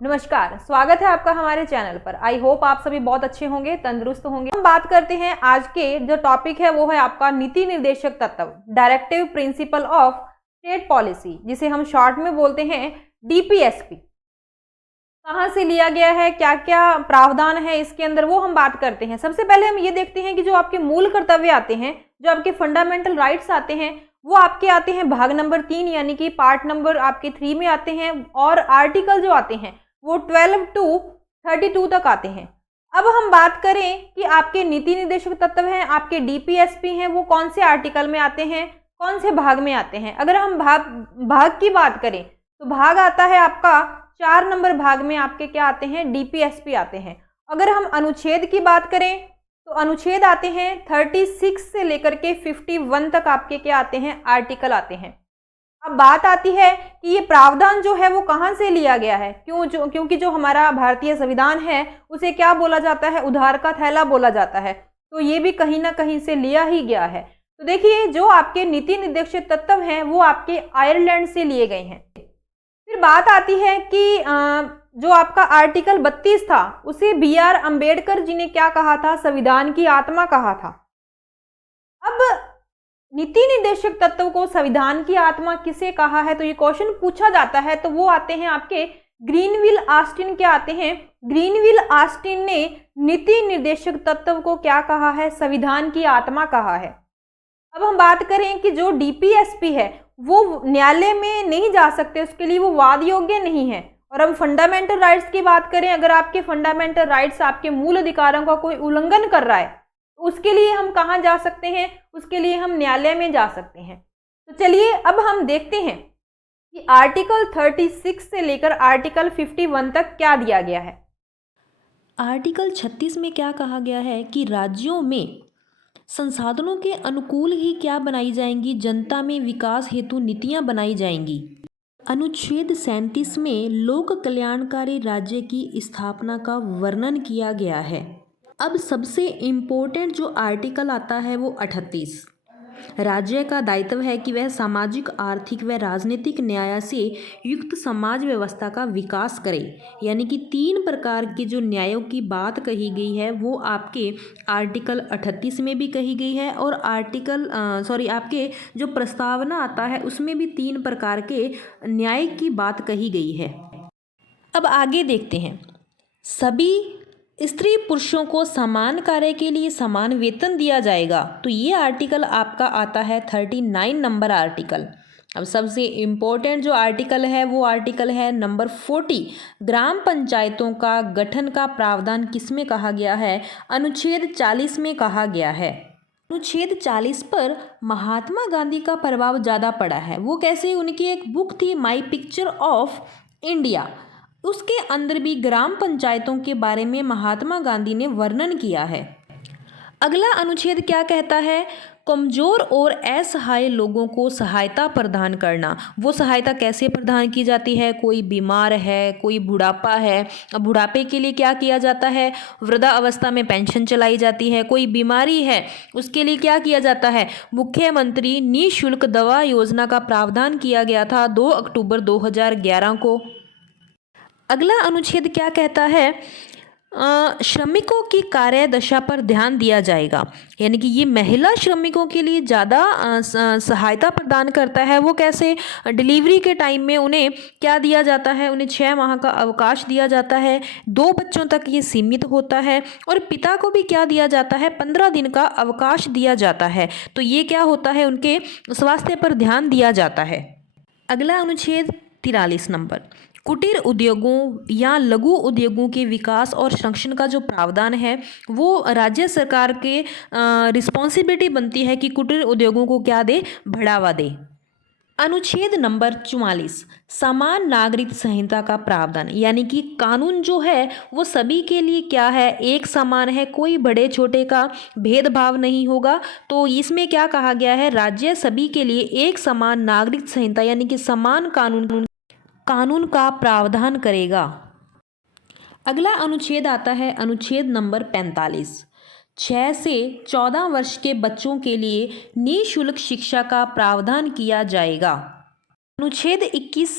नमस्कार, स्वागत है आपका हमारे चैनल पर। आई होप आप सभी बहुत अच्छे होंगे, तंदुरुस्त होंगे। हम बात करते हैं आज के जो टॉपिक है वो है आपका नीति निर्देशक तत्व, directive principle of state policy, जिसे हम शॉर्ट में बोलते हैं डीपीएसपी। कहाँ से लिया गया है, क्या क्या प्रावधान है इसके अंदर, वो हम बात करते हैं। सबसे पहले हम ये देखते हैं कि जो आपके मूल कर्तव्य आते हैं, जो आपके फंडामेंटल राइट्स आते हैं, वो आपके आते हैं भाग नंबर 3 यानी कि पार्ट नंबर आपके 3 में आते हैं, और आर्टिकल जो आते हैं वो 12 टू 32 तक आते हैं। अब हम बात करें कि आपके नीति निर्देशक तत्व हैं, आपके डीपीएसपी हैं, वो कौन से आर्टिकल में आते हैं, कौन से भाग में आते हैं। अगर हम भाग की बात करें तो भाग आता है आपका 4 नंबर भाग में आपके क्या आते हैं, डीपीएसपी आते हैं। अगर हम अनुच्छेद की बात करें तो अनुच्छेद आते हैं 36 से लेकर के 51 तक आपके क्या आते हैं, आर्टिकल आते हैं। अब बात आती है कि ये प्रावधान जो है वो कहाँ से लिया गया है, क्योंकि जो हमारा भारतीय संविधान है उसे क्या बोला जाता है, उधार का थैला बोला जाता है, तो ये भी कहीं ना कहीं से लिया ही गया है। तो देखिए, जो आपके नीति निर्देशक तत्व हैं वो आपके आयरलैंड से लिए गए हैं। फिर बात आती है कि जो आपका आर्टिकल 32 था उसे बी.आर. अंबेडकर जी ने क्या कहा था, संविधान की आत्मा कहा था। अब नीति निर्देशक तत्व को संविधान की आत्मा किसे कहा है, तो ये क्वेश्चन पूछा जाता है, तो वो आते हैं आपके ग्रीनविल ऑस्टिन। क्या आते हैं, ग्रीनविल ऑस्टिन ने नीति निर्देशक तत्व को क्या कहा है, संविधान की आत्मा कहा है। अब हम बात करें कि जो डीपीएसपी है वो न्यायालय में नहीं जा सकते, उसके लिए वो वाद योग्य नहीं है। और हम फंडामेंटल राइट्स की बात करें, अगर आपके फंडामेंटल राइट्स, आपके मूल अधिकारों का कोई उल्लंघन कर रहा है तो उसके लिए हम कहाँ जा सकते हैं, उसके लिए हम न्यायालय में जा सकते हैं। तो चलिए अब हम देखते हैं कि आर्टिकल 36 से लेकर आर्टिकल 51 तक क्या दिया गया है। आर्टिकल 36 में क्या कहा गया है कि राज्यों में संसाधनों के अनुकूल ही क्या बनाई जाएंगी, जनता में विकास हेतु नीतियां बनाई जाएंगी। अनुच्छेद 37 में लोक कल्याणकारी राज्य की स्थापना का वर्णन किया गया है। अब सबसे इम्पोर्टेंट जो आर्टिकल आता है वो 38। राज्य का दायित्व है कि वह सामाजिक, आर्थिक व राजनीतिक न्याय से युक्त समाज व्यवस्था का विकास करे। यानी कि 3 प्रकार के जो न्यायों की बात कही गई है वो आपके आर्टिकल 38 में भी कही गई है, और आपके जो प्रस्तावना आता है उसमें भी 3 प्रकार के न्याय की बात कही गई है। अब आगे देखते हैं। सभी स्त्री पुरुषों को समान कार्य के लिए समान वेतन दिया जाएगा, तो ये आर्टिकल आपका आता है 39 नंबर आर्टिकल। अब सबसे इम्पोर्टेंट जो आर्टिकल है वो आर्टिकल है नंबर 40। ग्राम पंचायतों का गठन का प्रावधान किसमें कहा गया है, अनुच्छेद 40 में कहा गया है। अनुच्छेद 40 पर महात्मा गांधी का प्रभाव ज़्यादा पड़ा है। वो कैसे, उनकी एक बुक थी माई पिक्चर ऑफ इंडिया, उसके अंदर भी ग्राम पंचायतों के बारे में महात्मा गांधी ने वर्णन किया है। अगला अनुच्छेद क्या कहता है, कमजोर और असहाय लोगों को सहायता प्रदान करना। वो सहायता कैसे प्रदान की जाती है, कोई बीमार है, कोई बुढ़ापा है, अब बुढ़ापे के लिए क्या किया जाता है, वृद्धावस्था में पेंशन चलाई जाती है। कोई बीमारी है उसके लिए क्या किया जाता है, मुख्यमंत्री निःशुल्क दवा योजना का प्रावधान किया गया था 2 अक्टूबर 2011 को। अगला अनुच्छेद क्या कहता है, श्रमिकों की कार्य दशा पर ध्यान दिया जाएगा। यानी कि ये महिला श्रमिकों के लिए ज़्यादा सहायता प्रदान करता है। वो कैसे, डिलीवरी के टाइम में उन्हें क्या दिया जाता है, उन्हें 6 माह का अवकाश दिया जाता है, 2 बच्चों तक ये सीमित होता है, और पिता को भी क्या दिया जाता है, 15 दिन का अवकाश दिया जाता है। तो ये क्या होता है, उनके स्वास्थ्य पर ध्यान दिया जाता है। अगला अनुच्छेद 43 नंबर, कुटीर उद्योगों या लघु उद्योगों के विकास और संरक्षण का जो प्रावधान है वो राज्य सरकार के रिस्पॉन्सिबिलिटी बनती है कि कुटीर उद्योगों को क्या दे, बढ़ावा दे। अनुच्छेद नंबर 44, समान नागरिक संहिता का प्रावधान। यानी कि कानून जो है वो सभी के लिए क्या है, एक समान है, कोई बड़े छोटे का भेदभाव नहीं होगा। तो इसमें क्या कहा गया है, राज्य सभी के लिए एक समान नागरिक संहिता यानी कि समान कानून का प्रावधान करेगा। अगला अनुच्छेद आता है अनुच्छेद नंबर 45, 6 से 14 वर्ष के बच्चों के लिए निःशुल्क शिक्षा का प्रावधान किया जाएगा। अनुच्छेद 21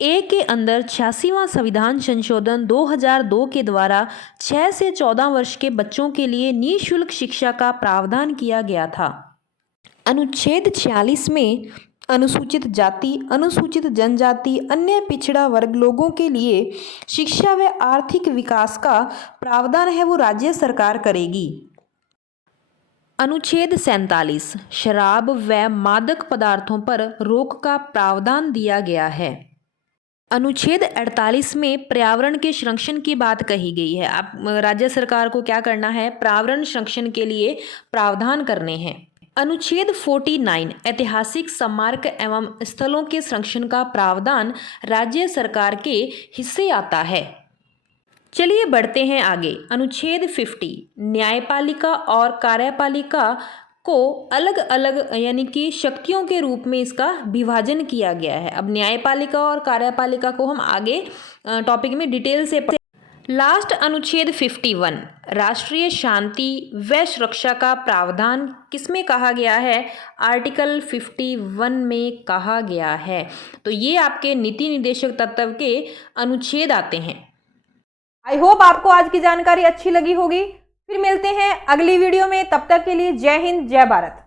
ए के अंदर 86वां संविधान संशोधन 2002 के द्वारा 6 से 14 वर्ष के बच्चों के लिए निःशुल्क शिक्षा का प्रावधान किया गया था। अनुच्छेद 46 में अनुसूचित जाति, अनुसूचित जनजाति, अन्य पिछड़ा वर्ग लोगों के लिए शिक्षा व आर्थिक विकास का प्रावधान है वो राज्य सरकार करेगी। अनुच्छेद 47 शराब व मादक पदार्थों पर रोक का प्रावधान दिया गया है। अनुच्छेद 48 में पर्यावरण के संरक्षण की बात कही गई है। आप राज्य सरकार को क्या करना है, पर्यावरण संरक्षण के लिए प्रावधान करने हैं। अनुच्छेद 49 ऐतिहासिक स्मारक एवं स्थलों के संरक्षण का प्रावधान राज्य सरकार के हिस्से आता है। चलिए बढ़ते हैं आगे। अनुच्छेद 50 न्यायपालिका और कार्यपालिका को अलग अलग यानी कि शक्तियों के रूप में इसका विभाजन किया गया है। अब न्यायपालिका और कार्यपालिका को हम आगे टॉपिक में डिटेल से लास्ट अनुच्छेद 51 राष्ट्रीय शांति व सुरक्षा का प्रावधान किसमें कहा गया है, आर्टिकल 51 में कहा गया है। तो ये आपके नीति निर्देशक तत्व के अनुच्छेद आते हैं। आई होप आपको आज की जानकारी अच्छी लगी होगी। फिर मिलते हैं अगली वीडियो में, तब तक के लिए जय हिंद जय भारत।